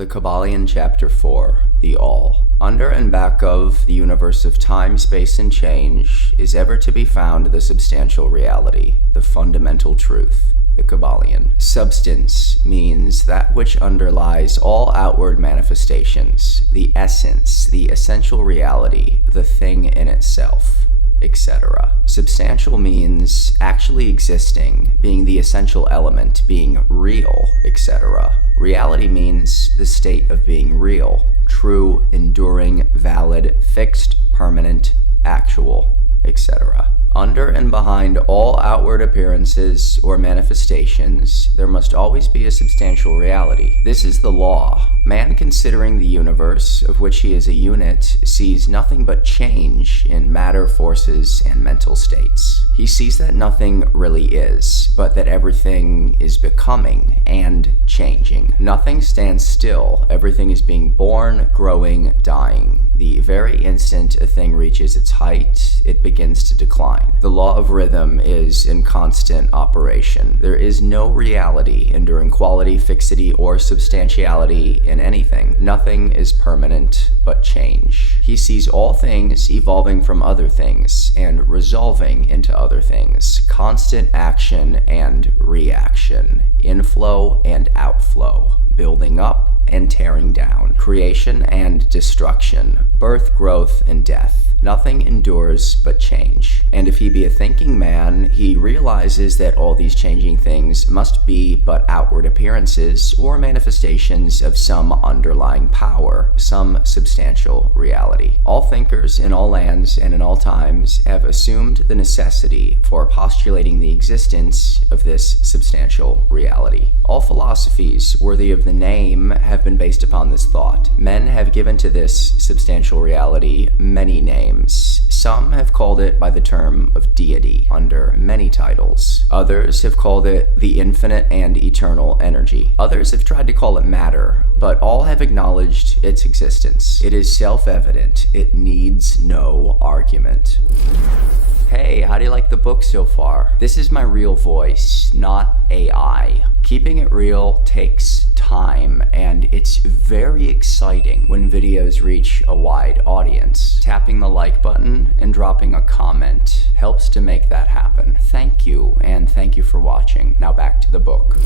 The KYBALION Chapter IV, The All. Under and back of the universe of time, space, and change is ever to be found the substantial reality, the fundamental truth, the KYBALION. Substance means that which underlies all outward manifestations, the essence, the essential reality, the thing in itself, etc. Substantial means actually existing, being the essential element, being real, etc. Reality means the state of being real, true, enduring, valid, fixed, permanent, actual, etc. Under and behind all outward appearances or manifestations, there must always be a substantial reality. This is the law. Man, considering the universe, of which he is a unit, sees nothing but change in matter, forces, and mental states. He sees that nothing really is, but that everything is becoming and changing. Nothing stands still. Everything is being born, growing, dying. The very instant a thing reaches its height, it begins to decline. The law of rhythm is in constant operation. There is no reality enduring quality, fixity, or substantiality in anything. Nothing is permanent but change. He sees all things evolving from other things and resolving into other things. Constant action and reaction. Inflow and outflow. Building up and tearing down. Creation and destruction. Birth, growth, and death. Nothing endures but change. And if he be a thinking man, he realizes that all these changing things must be but outward appearances or manifestations of some underlying power, some substantial reality. All thinkers in all lands and in all times have assumed the necessity for postulating the existence of this substantial reality. All philosophies worthy of the name have been based upon this thought. Men have given to this substantial reality many names. Some have called it by the term of deity, under many titles. Others have called it the infinite and eternal energy. Others have tried to call it matter, but all have acknowledged its existence. It is self-evident. It needs no argument. Hey, how do you like the book so far? This is my real voice, not AI. Keeping it real takes time, and it's very exciting when videos reach a wide audience. Tapping the like button and dropping a comment helps to make that happen. Thank you, and thank you for watching. Now back to the book.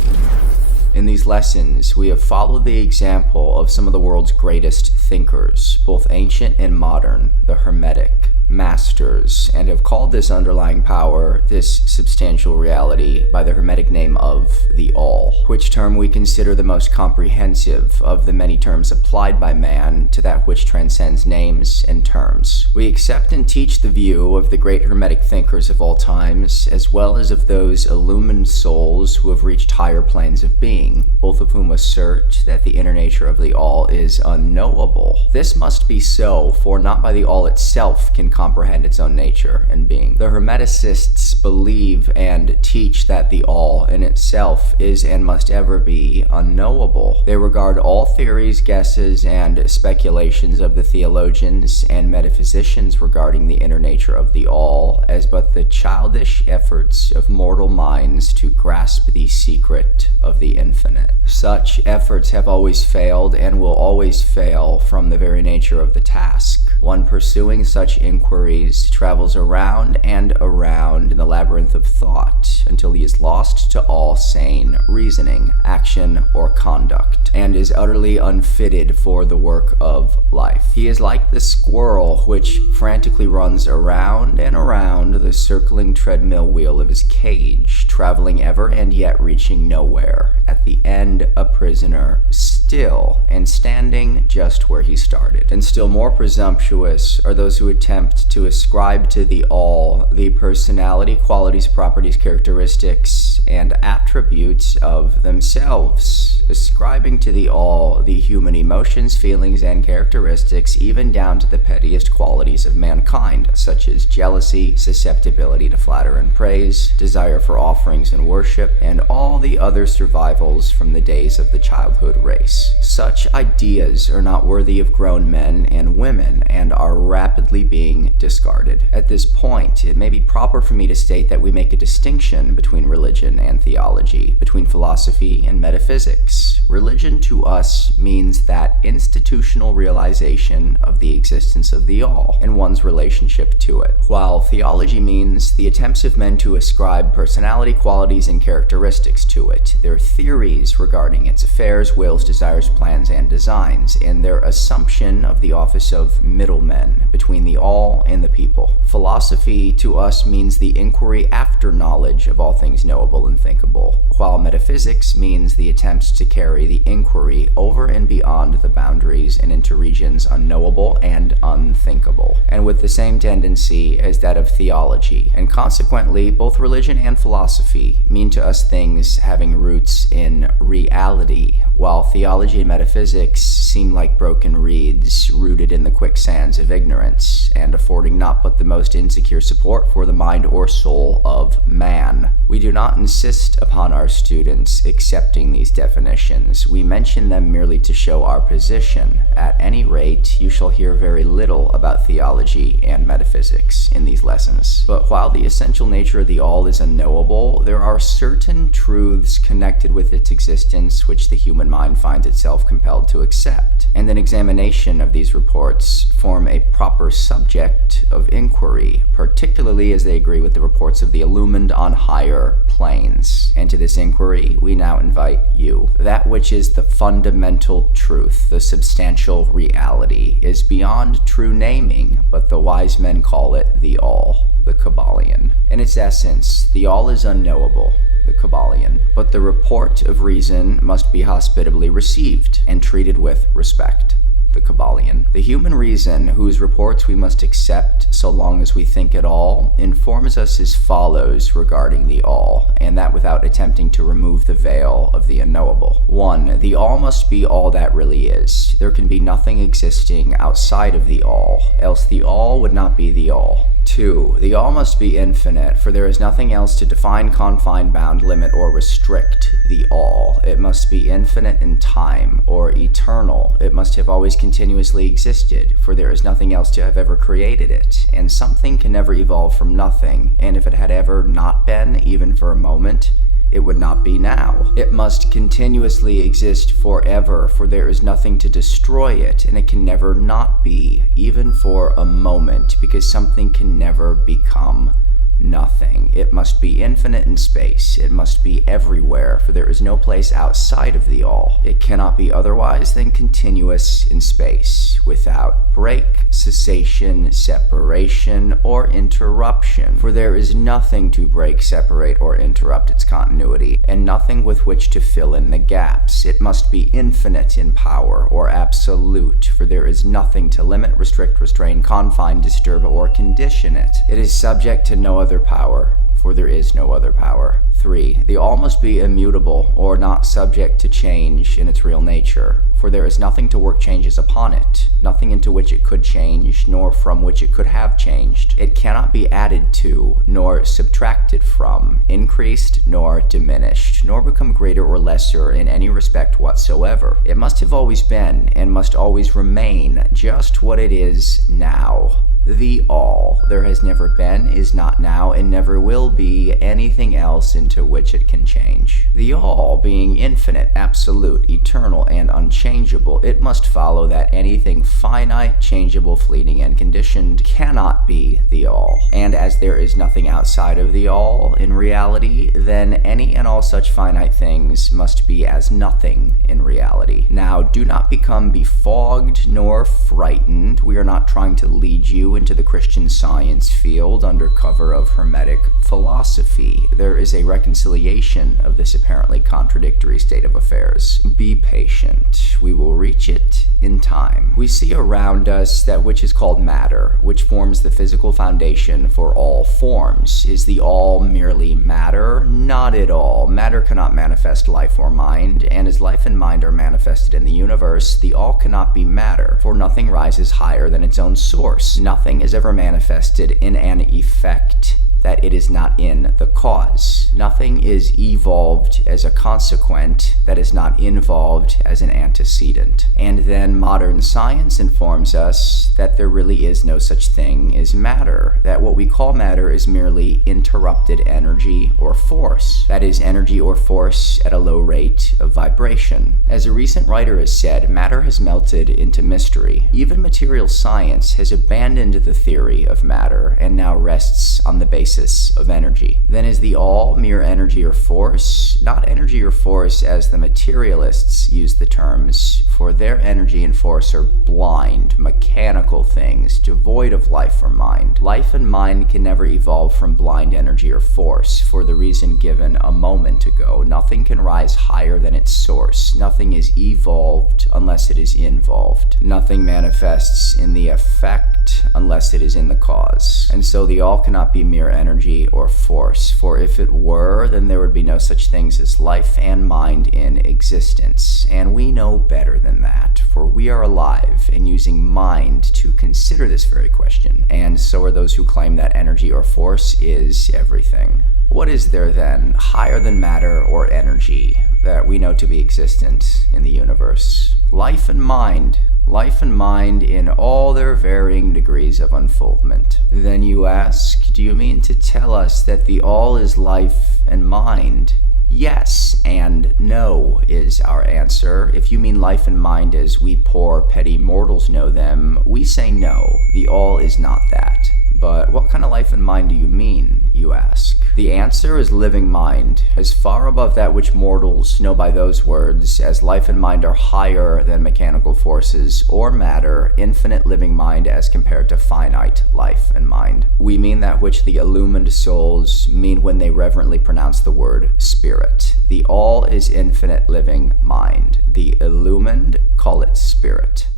In these lessons, we have followed the example of some of the world's greatest thinkers, both ancient and modern, the Hermetic masters, and have called this underlying power, this substantial reality, by the Hermetic name of the All, which term we consider the most comprehensive of the many terms applied by man to that which transcends names and terms. We accept and teach the view of the great Hermetic thinkers of all times, as well as of those illumined souls who have reached higher planes of being, both of whom assert that the inner nature of the All is unknowable. This must be so, for not by the All itself can comprehend its own nature and being. The Hermeticists believe and teach that the All in itself is and must ever be unknowable. They regard all theories, guesses, and speculations of the theologians and metaphysicians regarding the inner nature of the All as but the childish efforts of mortal minds to grasp the secret of the infinite. Such efforts have always failed and will always fail from the very nature of the task. One pursuing such inquiries travels around and around in the labyrinth of thought until he is lost to all sane reasoning, action, or conduct, and is utterly unfitted for the work of life. He is like the squirrel which frantically runs around and around the circling treadmill wheel of his cage, traveling ever and yet reaching nowhere. At the end, a prisoner, still and standing just where he started. And still more presumptuous are those who attempt to ascribe to the All the personality, qualities, properties, characteristics, and attributes of themselves, ascribing to the All the human emotions, feelings, and characteristics, even down to the pettiest qualities of mankind, such as jealousy, susceptibility to flatter and praise, desire for offerings and worship, and all the other survivals from the days of the childhood race. Such ideas are not worthy of grown men and women, and are rapidly being discarded. At this point, it may be proper for me to state that we make a distinction between religion and theology, between philosophy and metaphysics. Religion to us means that institutional realization of the existence of the all and one's relationship to it, while theology means the attempts of men to ascribe personality qualities and characteristics to it, their theories regarding its affairs, wills, desires, plans, and designs, and their assumption of the office of middlemen between the all and the people. Philosophy to us means the inquiry after knowledge of all things knowable and thinkable, while metaphysics means the attempts to carry the inquiry over and beyond the boundaries and into regions unknowable and unthinkable, and with the same tendency as that of theology. And consequently, both religion and philosophy mean to us things having roots in reality, while theology and metaphysics seem like broken reeds rooted in the quicksands of ignorance and affording not but the most insecure support for the mind or soul of man. We do not insist upon our students accepting these definitions. We mention them merely to show our position. At any rate, you shall hear very little about theology and metaphysics in these lessons. But while the essential nature of the all is unknowable, there are certain truths connected with its existence which the human mind finds itself compelled to accept, and an examination of these reports form a proper subject of inquiry, particularly as they agree with the reports of the illumined on higher planes. And to this inquiry, we now invite you. That which is the fundamental truth, the substantial reality, is beyond true naming, but the wise men call it the all, the KYBALION. In its essence, the all is unknowable, the KYBALION, but the report of reason must be hospitably received and treated with respect, the KYBALION. The human reason, whose reports we must accept so long as we think at all, informs us as follows regarding the all, and that without attempting to remove the veil of the unknowable. 1. The all must be all that really is. There can be nothing existing outside of the all, else the all would not be the all. 2. The all must be infinite, for there is nothing else to define, confine, bound, limit, or restrict the all. It must be infinite in time, or eternal. It must have always continuously existed, for there is nothing else to have ever created it. And something can never evolve from nothing, and if it had ever not been, even for a moment, it would not be now. It must continuously exist forever, for there is nothing to destroy it, and it can never not be, even for a moment, because something can never become nothing. It must be infinite in space. It must be everywhere, for there is no place outside of the all. It cannot be otherwise than continuous in space, without break, cessation, separation, or interruption, for there is nothing to break, separate, or interrupt its continuity, and nothing with which to fill in the gaps. It must be infinite in power, or absolute, for there is nothing to limit, restrict, restrain, confine, disturb, or condition it. It is subject to no other power, for there is no other power. 3. The all must be immutable, or not subject to change in its real nature, for there is nothing to work changes upon it, nothing into which it could change, nor from which it could have changed. It cannot be added to, nor subtracted from, increased nor diminished, nor become greater or lesser in any respect whatsoever. It must have always been, and must always remain, just what it is now. The all. There has never been, is not now, and never will be anything else into which it can change. The all being infinite, absolute, eternal, and unchangeable, it must follow that anything finite, changeable, fleeting, and conditioned cannot be the all. And as there is nothing outside of the all in reality, then any and all such finite things must be as nothing in reality. Now, do not become befogged nor frightened. We are not trying to lead you into the Christian Science field under cover of Hermetic philosophy. There is a reconciliation of this apparently contradictory state of affairs. Be patient. We will reach it in time. We see around us that which is called matter, which forms the physical foundation for all forms. Is the all merely matter? Not at all. Matter cannot manifest life or mind, and as life and mind are manifested in the universe, the all cannot be matter, for nothing rises higher than its own source. Nothing is ever manifested in an effect that it is not in the cause. Nothing is evolved as a consequent that is not involved as an antecedent. And then modern science informs us that there really is no such thing as matter, that what we call matter is merely interrupted energy or force. That is, energy or force at a low rate of vibration. As a recent writer has said, matter has melted into mystery. Even material science has abandoned the theory of matter and now rests on the basis of energy. Then is the all mere energy or force? Not energy or force as the materialists use the terms, for their energy and force are blind, mechanical things, devoid of life or mind. Life and mind can never evolve from blind energy or force, for the reason given a moment ago. Nothing can rise higher than its source. Nothing is evolved unless it is involved. Nothing manifests in the effect unless it is in the cause. And so the all cannot be mere energy or force, for if it were, then there would be no such things as life and mind in existence. And we know better than that, for we are alive and using mind to consider this very question. And so are those who claim that energy or force is everything. What is there then higher than matter or energy that we know to be existent in the universe? Life and mind. Life and mind in all their varying degrees of unfoldment. Then you ask, do you mean to tell us that the all is life and mind? Yes and no is our answer. If you mean life and mind as we poor petty mortals know them, we say no, the all is not that. But what kind of life and mind do you mean, you ask? The answer is living mind, as far above that which mortals know by those words, as life and mind are higher than mechanical forces or matter, infinite living mind as compared to finite life and mind. We mean that which the illumined souls mean when they reverently pronounce the word spirit. The all is infinite living mind. The illumined call it spirit.